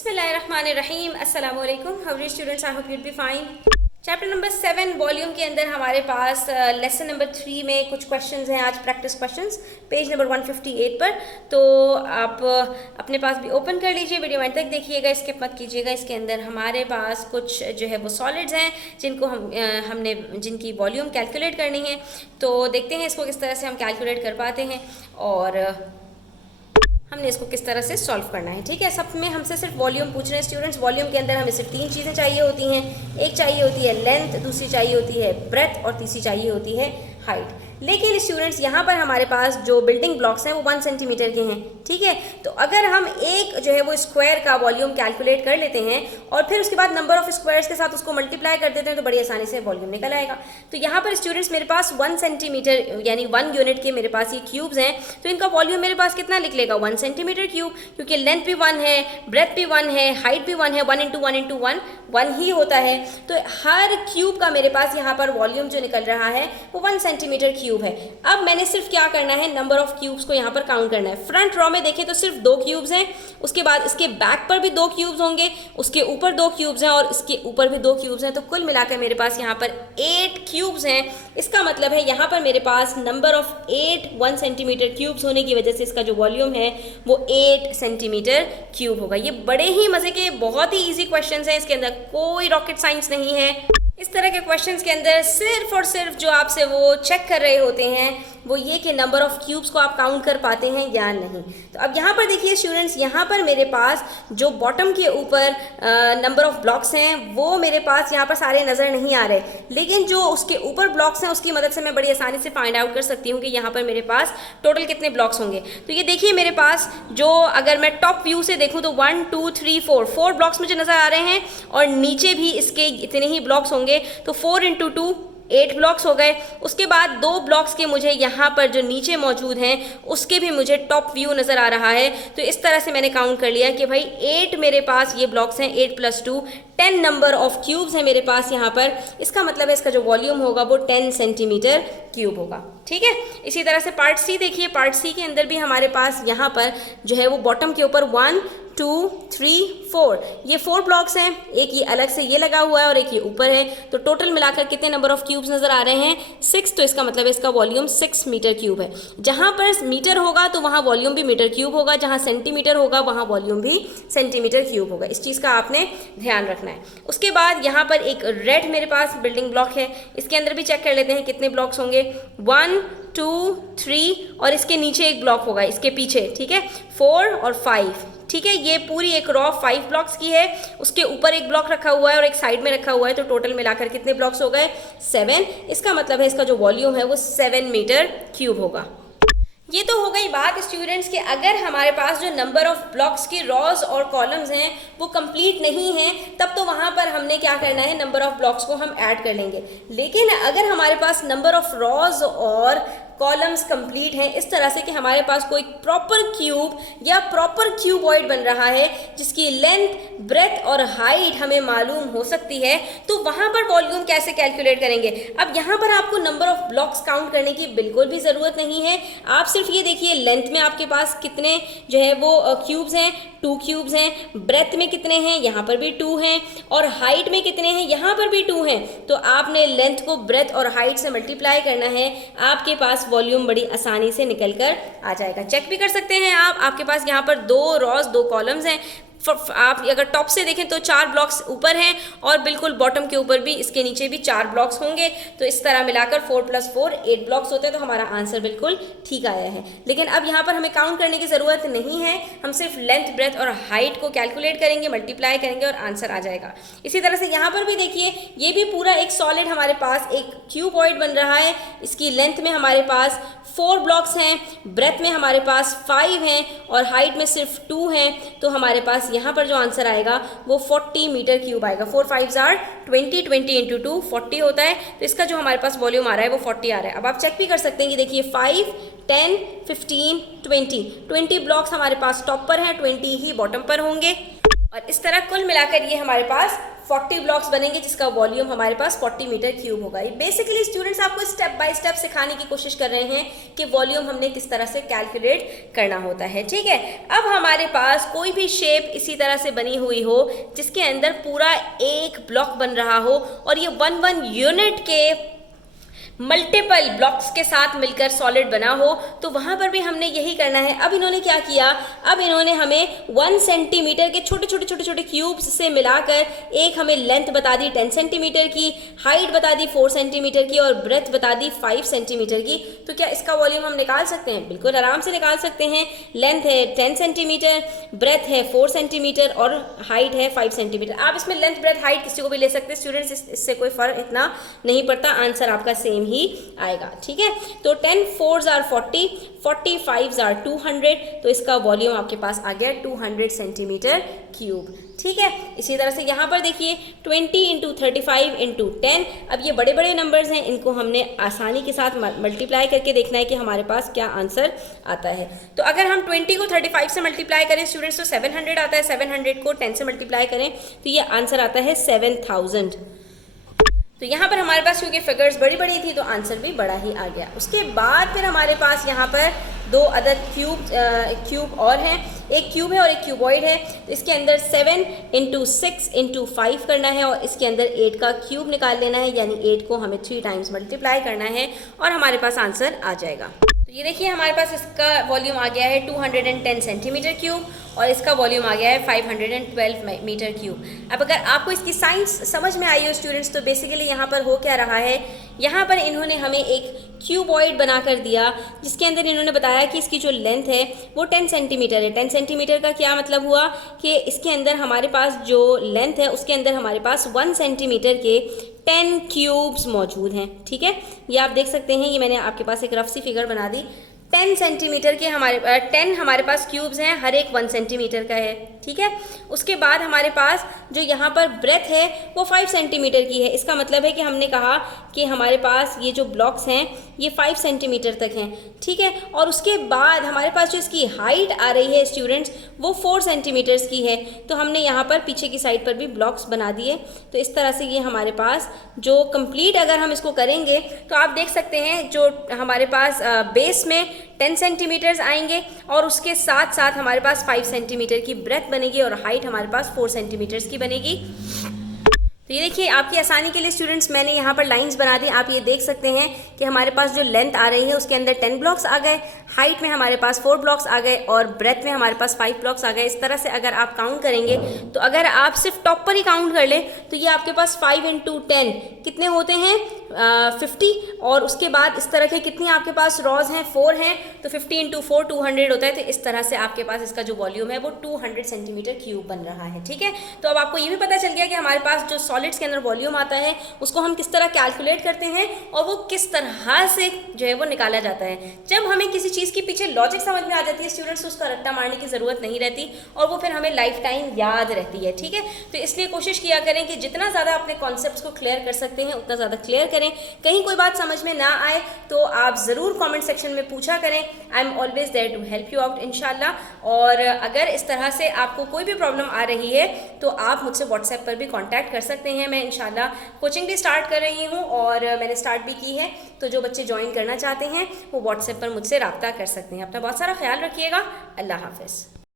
बिस्मिल्लाहिर्रहमानिर्रहीम अस्सलाम वालेकुम। How are you students? I hope you'll be fine. Chapter number 7 volume के अंदर हमारे पास लेसन नंबर 3 में कुछ क्वेश्चंस हैं आज, प्रैक्टिस क्वेश्चंस, पेज नंबर 158 पर। तो आप अपने पास भी ओपन कर लीजिए, वीडियो एंड तक देखिएगा, स्किप मत कीजिएगा। इसके अंदर हमारे पास कुछ जो है वो सॉलिड्स हैं जिनको हमने जिनकी वॉल्यूम कैलकुलेट करनी है। तो देखते हैं इसको किस तरह से हम कैलकुलेट कर पाते हैं और हमने इसको किस तरह से सॉल्व करना है। ठीक है, सब में हमसे सिर्फ वॉल्यूम पूछ रहे हैं स्टूडेंट्स। वॉल्यूम के अंदर हमें सिर्फ 3 चीज़ें चाहिए होती हैं। एक चाहिए होती है लेंथ, दूसरी चाहिए होती है ब्रेथ और तीसरी चाहिए होती है हाइट। लेकिन स्टूडेंट्स यहाँ पर हमारे पास जो बिल्डिंग ब्लॉक्स हैं वो 1 सेंटीमीटर के हैं। ठीक है, तो अगर हम एक जो है वो स्क्वायर का वॉल्यूम कैलकुलेट कर लेते हैं और फिर उसके बाद नंबर ऑफ स्क्वायर्स के साथ उसको मल्टीप्लाई कर देते हैं तो बड़ी आसानी से वॉल्यूम निकल आएगा। तो यहाँ पर स्टूडेंट्स मेरे पास 1 सेंटीमीटर यानी 1 यूनिट के मेरे पास ये क्यूब्स हैं, तो इनका वॉल्यूम मेरे पास कितना निकलेगा? 1 सेंटीमीटर क्यूब, क्योंकि लेंथ भी 1 है, ब्रेथ भी 1 है, हाइट भी 1 है। 1 इंटू 1 इंटू 1 1 ही होता है। तो हर क्यूब का मेरे पास यहाँ पर वॉल्यूम जो निकल रहा है वो 1 सेंटीमीटर क्यूब है। अब मैंने सिर्फ क्या करना है, नंबर ऑफ क्यूब्स को यहाँ पर काउंट करना है। फ्रंट रॉ में देखें तो सिर्फ 2 क्यूब्स हैं, उसके बाद इसके बैक पर भी 2 क्यूब्स होंगे, उसके ऊपर 2 क्यूब्स हैं और इसके ऊपर भी 2 क्यूब्स हैं। तो कुल मिलाकर मेरे पास यहाँ पर 8 क्यूब्स हैं। इसका मतलब है यहाँ पर मेरे पास नंबर ऑफ 8 1 सेंटीमीटर क्यूब्स होने की वजह से इसका जो वॉल्यूम है वो 8 सेंटीमीटर क्यूब होगा। ये बड़े ही मजे के बहुत ही ईजी क्वेश्चंस हैं, इसके अंदर कोई रॉकेट साइंस नहीं है। इस तरह के क्वेश्चंस के अंदर सिर्फ और सिर्फ जो आपसे वो चेक कर रहे होते हैं वो ये कि नंबर ऑफ क्यूब्स को आप काउंट कर पाते हैं या नहीं। तो अब यहाँ पर देखिए स्टूडेंट्स, यहाँ पर मेरे पास जो बॉटम के ऊपर नंबर ऑफ ब्लॉक्स हैं वो मेरे पास यहाँ पर सारे नज़र नहीं आ रहे, लेकिन जो उसके ऊपर ब्लॉक्स हैं उसकी मदद से मैं बड़ी आसानी से फाइंड आउट कर सकती हूँ कि यहाँ पर मेरे पास टोटल कितने ब्लॉक्स होंगे। तो ये देखिए मेरे पास जो अगर मैं टॉप व्यू से देखूँ तो 1 2 3 4 ब्लॉक्स मुझे नज़र आ रहे हैं और नीचे भी इसके इतने ही ब्लॉक्स होंगे। तो 4 इंटू 2 8 ब्लॉक्स हो गए। उसके बाद 2 ब्लॉक्स के मुझे यहाँ पर जो नीचे मौजूद हैं उसके भी मुझे टॉप व्यू नज़र आ रहा है। तो इस तरह से मैंने काउंट कर लिया कि भाई 8 मेरे पास ये ब्लॉक्स हैं, 8 + 2 10 नंबर ऑफ क्यूब्स हैं मेरे पास यहाँ पर। इसका मतलब है इसका जो वॉल्यूम होगा वो 10 सेंटीमीटर क्यूब होगा। ठीक है, इसी तरह से पार्ट सी देखिए। पार्ट सी के अंदर भी हमारे पास यहाँ पर जो है वो बॉटम के ऊपर 1 2 3 4 ये 4 ब्लॉक्स हैं, एक ये अलग से ये लगा हुआ है और एक ये ऊपर है। तो टोटल मिलाकर कितने नंबर ऑफ क्यूब्स नजर आ रहे हैं? 6। तो इसका मतलब है इसका वॉल्यूम 6 मीटर क्यूब है। जहां पर मीटर होगा तो वहां वॉल्यूम भी मीटर क्यूब होगा, जहां सेंटीमीटर होगा वहां वॉल्यूम भी सेंटीमीटर क्यूब होगा। इस चीज़ का आपने ध्यान रखना है। उसके बाद यहाँ पर एक रेड मेरे पास बिल्डिंग ब्लॉक है, इसके अंदर भी चेक कर लेते हैं कितने ब्लॉक्स होंगे। 1 2 3 और इसके नीचे एक ब्लॉक होगा, इसके पीछे। ठीक है, 4 और 5। ठीक है, ये पूरी एक रॉ 5 ब्लॉक्स की है, उसके ऊपर एक ब्लॉक रखा हुआ है और एक साइड में रखा हुआ है। तो टोटल मिलाकर कितने ब्लॉक्स हो गए? 7। इसका मतलब है इसका जो वॉल्यूम है वो 7 मीटर क्यूब होगा। ये तो हो गई बात स्टूडेंट्स कि अगर हमारे पास जो नंबर ऑफ ब्लॉक्स की रॉज और कॉलम्स हैं वो कंप्लीट नहीं हैं, तब तो वहाँ पर हमने क्या करना है, नंबर ऑफ ब्लॉक्स को हम ऐड कर लेंगे। लेकिन अगर हमारे पास नंबर ऑफ रॉज और कॉलम्स कंप्लीट हैं इस तरह से कि हमारे पास कोई प्रॉपर क्यूब या प्रॉपर क्यूबॉइड बन रहा है जिसकी लेंथ ब्रेथ और हाइट हमें मालूम हो सकती है, तो वहाँ पर वॉल्यूम कैसे कैलकुलेट करेंगे? अब यहाँ पर आपको नंबर ऑफ ब्लॉक्स काउंट करने की बिल्कुल भी ज़रूरत नहीं है। आप सिर्फ ये देखिए लेंथ में आपके पास कितने जो है वो क्यूब्स हैं, 2 क्यूब्स हैं। ब्रेथ में कितने हैं? यहाँ पर भी 2 हैं। और हाइट में कितने हैं? यहाँ पर भी 2 हैं। तो आपने लेंथ को ब्रेथ और हाइट से मल्टीप्लाई करना है, आपके पास वॉल्यूम बड़ी आसानी से निकल कर आ जाएगा। चेक भी कर सकते हैं आप, आपके पास यहाँ पर 2 रॉज 2 कॉलम्स हैं। आप अगर टॉप से देखें तो 4 ब्लॉक्स ऊपर हैं और बिल्कुल बॉटम के ऊपर भी इसके नीचे भी 4 ब्लॉक्स होंगे। तो इस तरह मिलाकर 4 + 4 8 ब्लॉक्स होते हैं। तो हमारा आंसर बिल्कुल ठीक आया है। लेकिन अब यहाँ पर हमें काउंट करने की ज़रूरत नहीं है, हम सिर्फ लेंथ ब्रेथ और हाइट को कैलकुलेट करेंगे, मल्टीप्लाई करेंगे और आंसर आ जाएगा। इसी तरह से यहाँ पर भी देखिए, ये भी पूरा एक सॉलिड हमारे पास एक क्यूबॉइड बन रहा है। इसकी लेंथ में हमारे पास 4 ब्लॉक्स हैं, ब्रेथ में हमारे पास 5 हैं और हाइट में सिर्फ 2 हैं। तो हमारे पास यहाँ पर जो आंसर आएगा वो 40 मीटर क्यूब आएगा। 4 5s are 20 20 इंटू 2 40 होता है। तो इसका जो हमारे पास वॉल्यूम आ रहा है वो 40 आ रहा है। अब आप चेक भी कर सकते हैं कि देखिए 5 10 15 20 ब्लॉक्स हमारे पास टॉप पर हैं, 20 ही बॉटम पर होंगे और इस तरह कुल मिलाकर ये हमारे पास 40 ब्लॉक्स बनेंगे जिसका वॉल्यूम हमारे पास 40 मीटर क्यूब होगा। ये बेसिकली स्टूडेंट्स आपको स्टेप बाय स्टेप सिखाने की कोशिश कर रहे हैं कि वॉल्यूम हमने किस तरह से कैलकुलेट करना होता है, ठीक है। अब हमारे पास कोई भी शेप इसी तरह से बनी हुई हो जिसके अंदर पूरा एक ब्लॉक बन रहा हो और ये 1 यूनिट के मल्टीपल ब्लॉक्स के साथ मिलकर सॉलिड बना हो, तो वहाँ पर भी हमने यही करना है। अब इन्होंने क्या किया, अब इन्होंने हमें 1 सेंटीमीटर के छोटे छोटे छोटे छोटे क्यूब्स से मिलाकर एक हमें लेंथ बता दी 10 सेंटीमीटर की, हाइट बता दी 4 सेंटीमीटर की और ब्रेथ बता दी 5 सेंटीमीटर की। तो क्या इसका वॉल्यूम हम निकाल सकते हैं? बिल्कुल आराम से निकाल सकते हैं। लेंथ है 10 सेंटीमीटर, ब्रेथ है 4 सेंटीमीटर और हाइट है 5 सेंटीमीटर। आप इसमें लेंथ ब्रेथ हाइट किसी को भी ले सकते हैं स्टूडेंट्स, इससे कोई फर्क इतना नहीं पड़ता, आंसर आपका सेम ही आएगा, ठीक है। तो 10 4s are 40, 40 5s are 200, तो इसका वॉल्यूम आपके पास आ गया 200 सेंटीमीटर क्यूब, ठीक है। इसी तरह से यहाँ पर देखिए 20 × 35 × 10। अब ये बड़े बड़े नंबर्स हैं, इनको हमने आसानी के साथ मल्टीप्लाई करके देखना है कि हमारे पास क्या आंसर आता है। तो अगर हम 20 को 35 से मल्टीप्लाई करें स्टूडेंट्स तो 700 आता है, 700 को 10 से मल्टीप्लाई करें तो ये आंसर आता है 7000। तो यहाँ पर हमारे पास क्योंकि फिगर्स बड़ी बड़ी थी तो आंसर भी बड़ा ही आ गया। उसके बाद फिर हमारे पास यहाँ पर दो अदद क्यूब और हैं, एक क्यूब है और एक क्यूबॉइड है। तो इसके अंदर 7 × 6 × 5 करना है और इसके अंदर 8 का क्यूब निकाल लेना है, यानी 8 को हमें 3 टाइम्स मल्टीप्लाई करना है और हमारे पास आंसर आ जाएगा। तो ये देखिए हमारे पास इसका वॉल्यूम आ गया है 210 सेंटीमीटर क्यूब और इसका वॉल्यूम आ गया है 512 मीटर क्यूब। अब अगर आपको इसकी साइंस समझ में आई हो स्टूडेंट्स, तो बेसिकली यहाँ पर हो क्या रहा है, यहाँ पर इन्होंने हमें एक क्यूबॉइड बना कर दिया जिसके अंदर इन्होंने बताया कि इसकी जो लेंथ है वो 10 सेंटीमीटर है। 10 सेंटीमीटर का क्या मतलब हुआ कि इसके अंदर हमारे पास जो लेंथ है उसके अंदर हमारे पास 1 सेंटीमीटर के 10 क्यूब्स मौजूद हैं, ठीक है। ये आप देख सकते हैं, ये मैंने आपके पास एक रफ सी फिगर बना दी। 10 सेंटीमीटर के 10 हमारे पास क्यूब्स हैं, हर एक 1 सेंटीमीटर का है, ठीक है। उसके बाद हमारे पास जो यहाँ पर ब्रेथ है वो 5 सेंटीमीटर की है। इसका मतलब है कि हमने कहा कि हमारे पास ये जो ब्लॉक्स हैं ये 5 सेंटीमीटर तक हैं, ठीक है। और उसके बाद हमारे पास जो इसकी हाइट आ रही है स्टूडेंट्स वो 4 सेंटीमीटर्स की है। तो हमने यहाँ पर पीछे की साइड पर भी ब्लॉक्स बना दिए। तो इस तरह से ये हमारे पास जो कंप्लीट अगर हम इसको करेंगे तो आप देख सकते हैं जो हमारे पास बेस में 10 सेंटीमीटर्स आएंगे और उसके साथ साथ हमारे पास 5 सेंटीमीटर की ब्रेथ बनेगी और हाइट हमारे पास 4 सेंटीमीटर्स की बनेगी। तो ये देखिए आपकी आसानी के लिए स्टूडेंट्स मैंने यहाँ पर लाइंस बना दी। आप ये देख सकते हैं कि हमारे पास जो लेंथ आ रही है उसके अंदर 10 ब्लॉक्स आ गए, हाइट में हमारे पास 4 ब्लॉक्स आ गए और ब्रेथ में हमारे पास 5 ब्लॉक्स आ गए। इस तरह से अगर आप काउंट करेंगे तो अगर आप सिर्फ टॉप पर ही काउंट कर लें तो ये आपके पास 5 × 10 कितने होते हैं 50 और उसके बाद इस तरह के कितनी आपके पास रॉज हैं 4 हैं तो 50 × 4 200 होता है। तो इस तरह से आपके पास इसका जो वॉल्यूम है वो 200 सेंटीमीटर क्यूब बन रहा है, ठीक है। तो अब आपको ये भी पता चल गया कि हमारे पास जो सॉलिड्स के अंदर वॉल्यूम आता है उसको हम किस तरह कैलकुलेट करते हैं और वो किस तरह से जो है वो निकाला जाता है। जब हमें किसी चीज़ के पीछे लॉजिक समझ में आ जाती है स्टूडेंट्स, उसका रट्टा मारने की ज़रूरत नहीं रहती और वो फिर हमें लाइफ टाइम याद रहती है, ठीक है। तो इसलिए कोशिश किया करें कि जितना ज़्यादा अपने कॉन्सेप्ट्स को क्लियर कर सकते हैं उतना ज़्यादा क्लियर करें। कहीं कोई बात समझ में ना आए तो आप ज़रूर कमेंट सेक्शन में पूछा करें। I am always there to help you out इंशाल्लाह। और अगर इस तरह से आपको कोई भी प्रॉब्लम आ रही है तो आप मुझसे व्हाट्सएप पर भी कांटेक्ट कर सकते हैं। मैं इंशाल्लाह कोचिंग भी स्टार्ट कर रही हूँ और मैंने स्टार्ट भी की है, तो जो बच्चे ज्वाइन करना चाहते हैं वो व्हाट्सएप पर मुझसे रब्ता कर सकते हैं। अपना बहुत सारा ख्याल रखिएगा। अल्लाह हाफ़िज़।